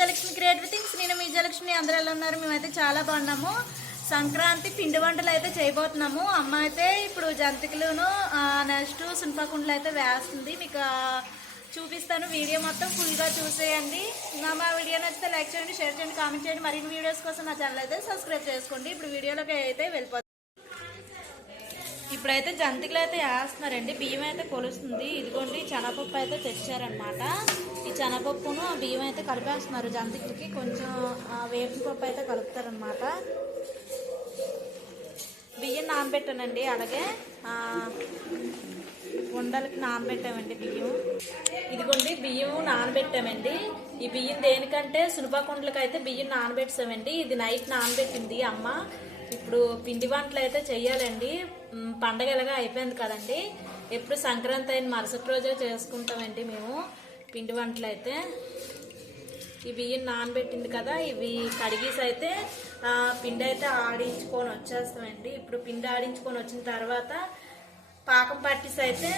Vijayalakshmi creative things నేను విజయలక్ష్మి అందరూ ఎలా ఉన్నారు? మేమైతే చాలా బాగున్నాము. సంక్రాంతి పిండి వంటలు అయితే చేయబోతున్నాము. అమ్మ అయితే ఇప్పుడు జంతికలును నెక్స్ట్ సున్పకుండలు అయితే వేస్తుంది. మీకు చూపిస్తాను. వీడియో మొత్తం ఫుల్గా చూసేయండి. నా మా వీడియో నచ్చితే లైక్ చేయండి షేర్ చేయండి కామెంట్ చేయండి. మరిన్ని వీడియోస్ కోసం నా ఛానల్ అయితే సబ్స్క్రైబ్ చేసుకోండి. ఇప్పుడు వీడియోలోకి అయితే వెళ్ళిపోతుంది ఇప్పుడైతే జంతికలు అయితే వేస్తున్నారండి. బియ్యం అయితే కొలుస్తుంది. ఇదిగోండి శనగపప్పు అయితే తెచ్చారనమాట ఈ శనగపప్పును బియ్యం అయితే కలిపేస్తున్నారు జంతికలకి. కొంచెం వేపపప్పు పప్పు అయితే కలుపుతారనమాట బియ్యం నానబెట్టానండి అలాగే. ఉండలకి నానబెట్టామండి బియ్యం. ఇదిగోండి బియ్యం నానబెట్టామండి. ఈ బియ్యం దేనికంటే సునపాకుండలకి అయితే బియ్యం నానబెట్టామండి ఇది నైట్ నానబెట్టింది అమ్మ. ఇప్పుడు పిండి వంటలు అయితే చెయ్యాలండి. పండగలుగా పండగ ఎలాగా అయిపోయింది కదండి. ఎప్పుడు సంక్రాంతి అయిన మరుసటి రోజే చేసుకుంటామండి మేము పిండి వంటలు అయితే. ఈ బియ్యం నానబెట్టింది కదా ఇవి కడిగేసి అయితే పిండి అయితే ఆడించుకొని వచ్చేస్తామండి. ఇప్పుడు పిండి ఆడించుకొని వచ్చిన తర్వాత పాకం పట్టిసి అయితే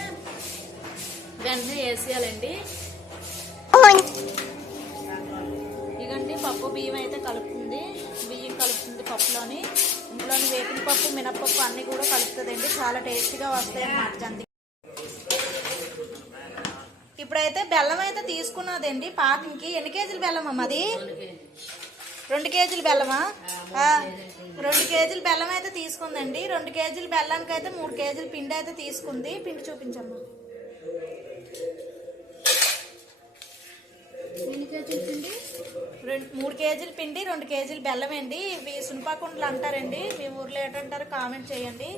వెంటనే వేసేయాలండి. ఇగండి పప్పు బియ్యం అయితే కలుపుతుంది. బియ్యం కలుపుతుంది పప్పులోని. ఇందులోని వేపిన పప్పు అన్నీ కూడా కలుపుతుందండి. చాలా టేస్టీగా వస్తాయి అన్నమాట జంతి ఇప్పుడైతే బెల్లం అయితే తీసుకున్నదండి పాకంకి. ఎన్ని కేజీలు బెల్లం అమ్మ అది రెండు కేజీలు బెల్లమా? రెండు కేజీలు బెల్లం అయితే తీసుకుందండి. రెండు కేజీలు బెల్లానికి అయితే మూడు కేజీలు పిండి అయితే తీసుకుంది. పిండి చూపించమ్మా. రెండు మూడు కేజీలు పిండి రెండు కేజీలు బెల్లం అండి. ఇవి సునపాకుండలు అంటారండి. మీ ఊర్లో ఏంటంటారు కామెంట్ చేయండి.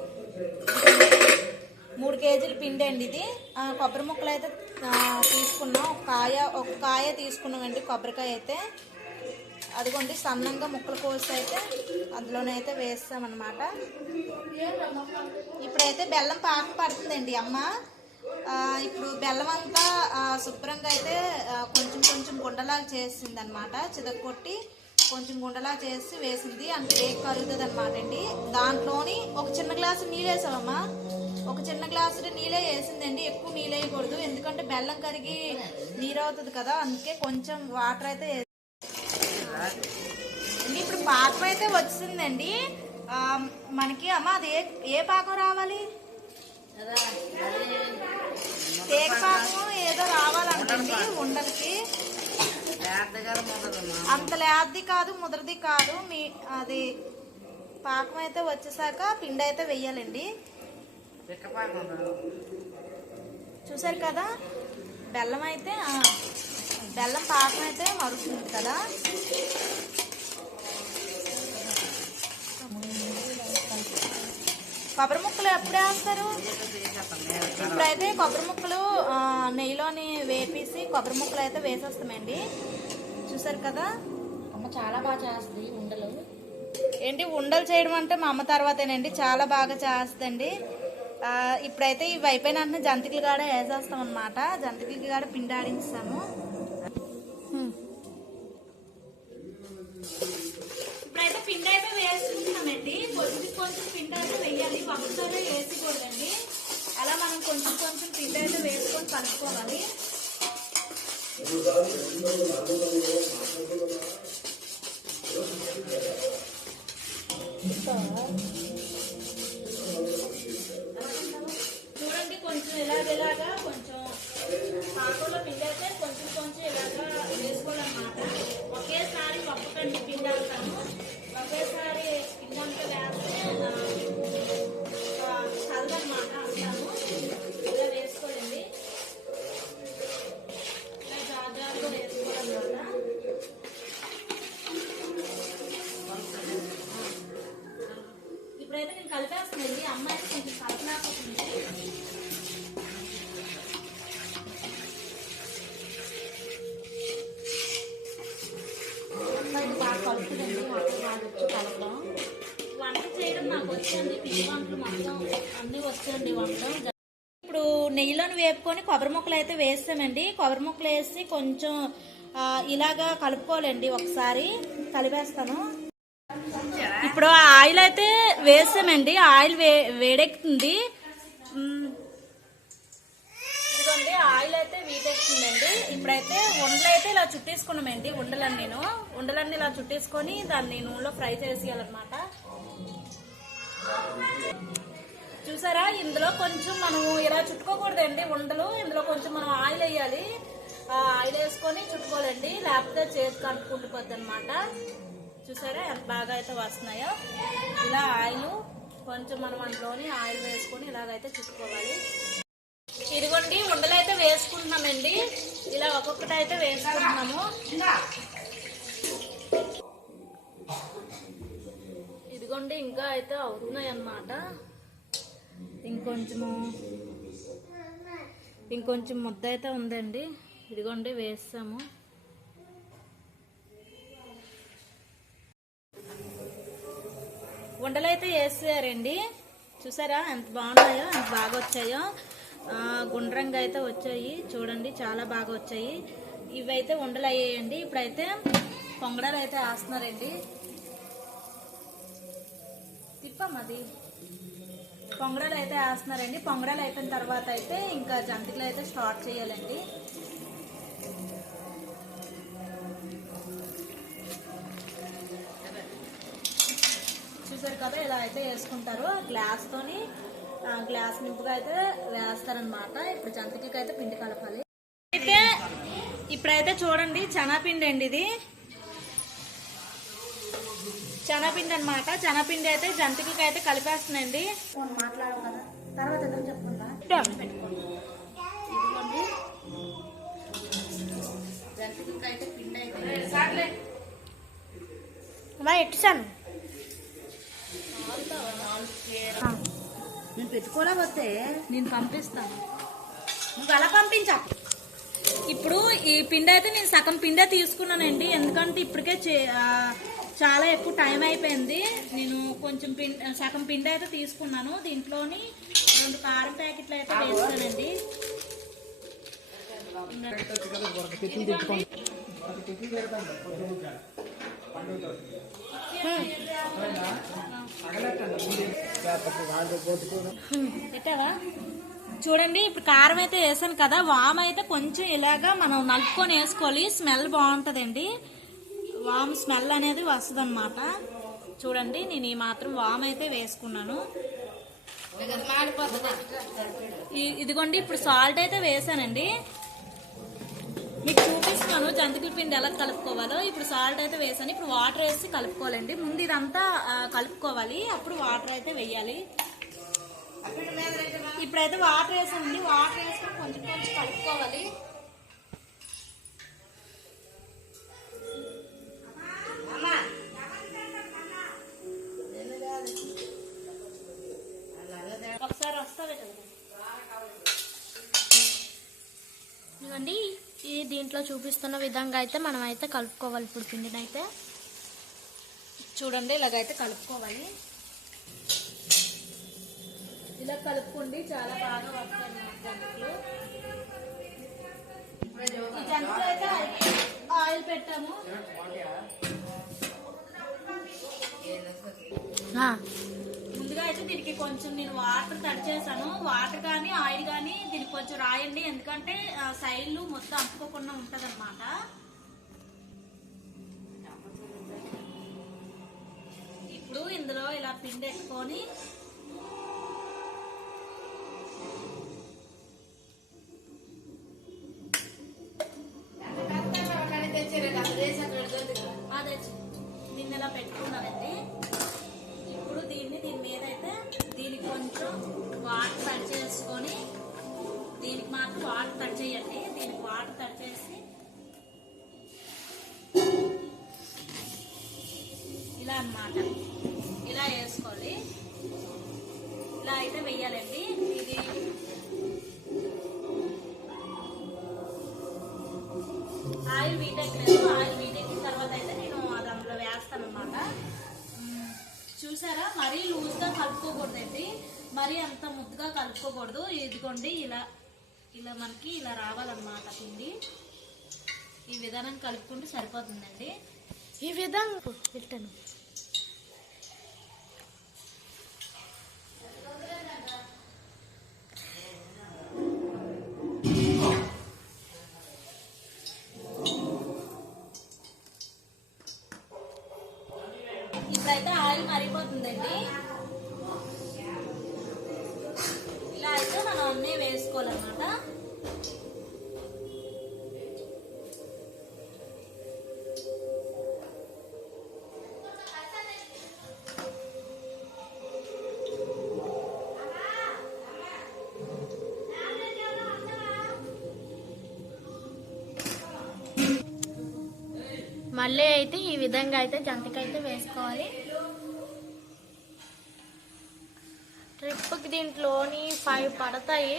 మూడు కేజీలు పిండి అండి ఇది. కొబ్బరి ముక్కలు అయితే తీసుకున్నాం. ఒక కాయ ఒక కాయ తీసుకున్నామండి కొబ్బరికాయ అయితే. అదిగోండి సన్నంగా ముక్కలు కోసి అయితే అందులోనైతే వేస్తామన్నమాట. ఇప్పుడైతే బెల్లం పాక పడుతుందండి అమ్మ. ఇప్పుడు బెల్లం అంతా శుభ్రంగా అయితే కొంచెం కొంచెం గుండలాగా చేసింది అనమాట చితకొట్టి కొంచెం గుండలా చేసి వేసింది. అంటే రేక్ కరుగుతుంది అనమాట అండి. దాంట్లోని ఒక చిన్న గ్లాసు నీళ్ళు వేసావమ్మా. ఒక చిన్న గ్లాసులో నీళ్ళే వేసిందండి. ఎక్కువ నీళ్ళు వేయకూడదు. ఎందుకంటే బెల్లం కరిగి నీరు అవుతుంది కదా. అందుకే కొంచెం వాటర్ అయితే వేసింది అండి ఇప్పుడు పాకం అయితే వచ్చిందండి. మనకి అమ్మ అది ఏ ఏ పాకం రావాలి? కేక్ పాకం ఏదో రావాలంటండి ఉండలకి. అంత లేద్ది కాదు ముదరది కాదు. మీ అది పాకం అయితే వచ్చేసాక పిండి అయితే వెయ్యాలండి. చూసారు కదా బెల్లం అయితే బెల్లం పాకం అయితే మరుగుతుంది కదా. కొబ్బరి ముక్కలు ఎప్పుడు వేస్తారు? ఇప్పుడైతే కొబ్బరి ముక్కలు నెయ్యిలోని వేపేసి కొబ్బరి ముక్కలు అయితే వేసేస్తామండి. చూసారు కదా? అమ్మ చాలా బాగా చేస్తుంది ఉండలు. ఏంటి ఉండలు చేయడం అంటే మా అమ్మ తర్వాతేనండి. చాలా బాగా చేస్తండి ఆ, ఇప్పుడైతే ఇవి అయిపోయిన జంతికలు కాడ వేసేస్తాం అనమాట జంతికలకి కాడ పిండి ఆడించాము పిండి వేసుకుంటున్నామండి కొంచెం కొంచెం పిండి అయితే వేయాలి. ఒకసారి వేసుకోవాలండి. అలా మనం కొంచెం కొంచెం పిండి అయితే వేసుకొని కలుపుకోవాలి. అన్నీ వచ్చండి వంట. ఇప్పుడు నెయ్యిలోని వేపుకొని కొబ్బరి ముక్కలు అయితే వేస్తామండి. కొబ్బరి ముక్కలు వేసి కొంచెం ఇలాగా కలుపుకోవాలండి ఒకసారి. కలిపేస్తాను. ఇప్పుడు ఆయిల్ అయితే వేసామండి. ఆయిల్ వే వేడెక్కుతుంది. ఇదిగోండి ఆయిల్ అయితే వీటెక్కుతుంది ఇప్పుడైతే ఉండలు అయితే ఇలా చుట్టేసుకున్నామండి ఉండలని నేను. ఉండలన్నీ ఇలా చుట్టేసుకొని దాన్ని నూనెలో ఫ్రై చేసేయాలన్నమాట. చూసారా? ఇందులో కొంచెం మనం ఇలా చుట్టుకోకూడదండి ఉండలు. ఇందులో కొంచెం మనం ఆయిల్ వేయాలి. ఆయిల్ వేసుకొని చుట్టుకోవాలండి. లేకపోతే చేతి కలుపుకుంటుపోద్ది అనమాట చూసారా? ఎంత బాగా అయితే వస్తున్నాయో. ఇలా ఆయిల్ కొంచెం మనం అందులోని ఆయిల్ వేసుకొని ఇలాగైతే చుట్టుకోవాలి. ఇదిగోండి ఉండలు అయితే వేసుకుంటున్నామండి. ఇలా ఒక్కొక్కటి అయితే వేసుకుంటున్నాము. ఇదిగోండి ఇంకా అయితే అవుతున్నాయి అన్నమాట ఇంకొంచెము ఇంకొంచెం ముద్ద అయితే ఉందండి. ఇదిగోండి వేస్తాము. ఉండలు అయితే వేసారండి. చూసారా ఎంత బాగున్నాయో ఎంత బాగా వచ్చాయో గుండ్రంగా అయితే వచ్చాయి. చూడండి చాలా బాగా వచ్చాయి ఇవైతే ఉండలు అయ్యాయండి ఇప్పుడైతే పొంగడాలు అయితే వేస్తున్నారండి తిప్పమ్మది పొంగడాలు అయితే వేస్తున్నారండి. పొంగడాలు అయిపోయిన తర్వాత అయితే ఇంకా జంతికలు అయితే స్టార్ట్ చేయాలండి. చూసారు కదా ఇలా అయితే వేసుకుంటారు. గ్లాస్తోని గ్లాస్ నింపుగా అయితే వేస్తారనమాట ఇప్పుడు జంతికలకి అయితే పిండి కలపాలి. అయితే ఇప్పుడైతే చూడండి చనాపిండి అండి ఇది. చనాపిండి అనమాట చనాపిండి అయితే జంతికలకి అయితే కలిపేస్తుందండి కదా తర్వాత చెప్పుకుంటా పెట్టుకోండి ఇదిగోండి జంతికలకి అయితే పిండి అయితే ఎట్టుసాను నేను పెట్టుకోలేకపోతే నేను పంపిస్తాను. నువ్వు ఎలా పంపించా? ఇప్పుడు ఈ పిండి అయితే నేను సగం పిండే తీసుకున్నానండి. ఎందుకంటే ఇప్పటికే చాలా ఎక్కువ టైం అయిపోయింది. నేను కొంచెం పిండి సగం పిండి అయితే తీసుకున్నాను. దీంట్లోని రెండు కారం ప్యాకెట్లు అయితే వేస్తానండి. పెట్టావా? చూడండి ఇప్పుడు కారం అయితే వేసాను కదా వామ్ అయితే కొంచెం ఇలాగా మనం నలుపుకొని వేసుకోవాలి స్మెల్ బాగుంటుందండి. వామ్ స్మెల్ అనేది వస్తుంది చూడండి నేను ఈ మాత్రం వామ్ అయితే వేసుకున్నాను. ఇదిగోండి ఇప్పుడు సాల్ట్ అయితే వేసానండి. మీకు చూపిస్తాను జంతికల పిండి ఎలా కలుపుకోవాలో. ఇప్పుడు సాల్ట్ అయితే వేసాను ఇప్పుడు వాటర్ వేసి కలుపుకోవాలండి. ముందు ఇదంతా కలుపుకోవాలి అప్పుడు వాటర్ అయితే వేయాలి. ఇప్పుడైతే వాటర్ వేసానండి వాటర్ వేసుకొని కొంచెం కొంచెం కలుపుకోవాలి. ఒకసారి వస్తావే కదా. ఇదిగోండి ఈ దీంట్లో చూపిస్తున్న విధంగా అయితే మనం అయితే కలుపుకోవాలి ఇప్పుడు పిండిని అయితే చూడండి ఇలాగైతే కలుపుకోవాలి. కలుపుకోండి చాలా బాగా వస్తాయి ఈ అయితే ఆయిల్ పెట్టాము. ముందుగా అయితే దీనికి కొంచెం నేను వాటర్ తడి చేశాను. వాటర్ కానీ ఆయిల్ కానీ దీనికి కొంచెం రాయండి. ఎందుకంటే ఆ, సైడ్లు మొత్తం అంటుకోకుండా ఉంటది ఇప్పుడు ఇందులో ఇలా పిండి వేసుకొని ఇలా అన్నమాట. ఇలా వేసుకోవాలి ఇలా అయితే వెయ్యాలండి. ఇది ఆయిల్ వీటెక్కలేదు ఆయిల్ వీటెక్కిన తర్వాత అయితే నేను అది అందులో వేస్తాను అనమాట చూసారా? మరీ లూజ్గా కలుపుకోకూడదండి. మరీ అంత ముద్దుగా కలుపుకోకూడదు. ఇదిగోండి ఇలా ఇలా మనకి ఇలా రావాలన్నమాట పిండి. ఈ విధానం కలుపుకుంటే సరిపోతుందండి. ఈ విధంగా పెట్టాను మనమే వేసుకోవాలన్నమాట. మళ్ళీ అయితే ఈ విధంగా అయితే జంతికైతే వేసుకోవాలి. ట్రిప్కి దీంట్లోని ఫైవ్ పడతాయి.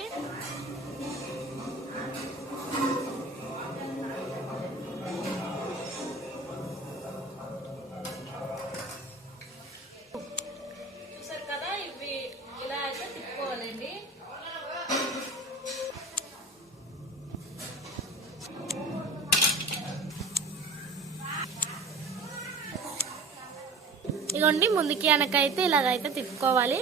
ఇదిగోండి ముందుకి వెనకైతే ఇలాగైతే తిప్పుకోవాలి.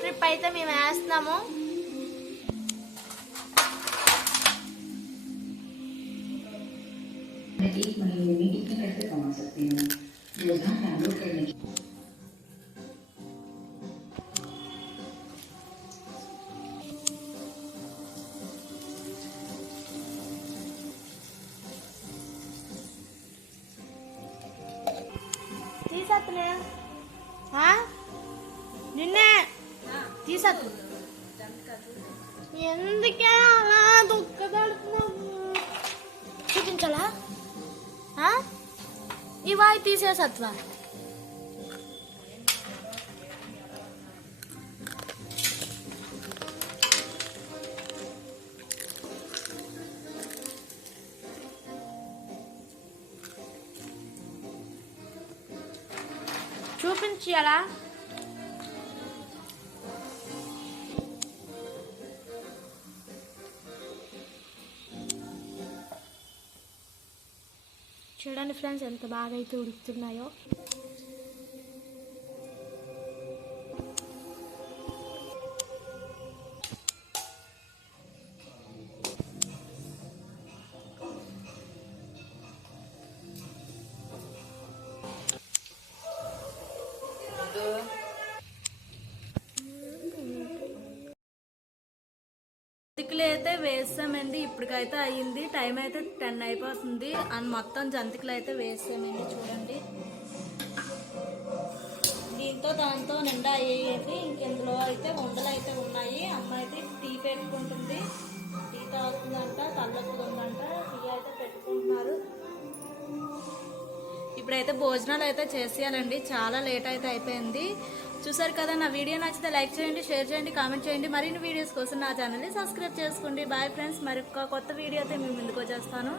ట్రిప్ అయితే మేము వేస్తున్నాము. తీసా నిన్నే. తీసేత్తు ఎందుకే అలా దుఃఖపడుతున్నావు? చూపించాలా? ఆ? ఇవాయి తీసేసత్వా చూపించాలా? చూడండి ఫ్రెండ్స్ ఎంత బాగా అయితే ఉడుకుతున్నాయో. జంతికలు అయితే వేసామండి ఇప్పటికైతే అయ్యింది. టైం అయితే టెన్ అయిపోతుంది. అండ్ మొత్తం జంతికలు అయితే వేసామండి చూడండి. దీంతో దాంతో నిండా అయ్యేవి. ఇంకెందులో అయితే ఉండలు అయితే ఉన్నాయి. అమ్మ అయితే టీ పెట్టుకుంటుంది. టీ తాగుతుందంట తల్లొస్తుందంట టీ అయితే పెట్టుకుంటున్నారు. ఇప్పుడైతే భోజనాలు అయితే చేసేయాలండి. చాలా లేట్ అయితే అయిపోయింది. చూసారు కదా నా వీడియో నచ్చితే లైక్ చేయండి షేర్ చేయండి కామెంట్ చేయండి. మరిన్ని వీడియోస్ కోసం నా ఛానల్ని సబ్స్క్రైబ్ చేసుకోండి. బాయ్ ఫ్రెండ్స్ మరి కొత్త వీడియో అయితే మేము ముందుకు వచ్చేస్తాను.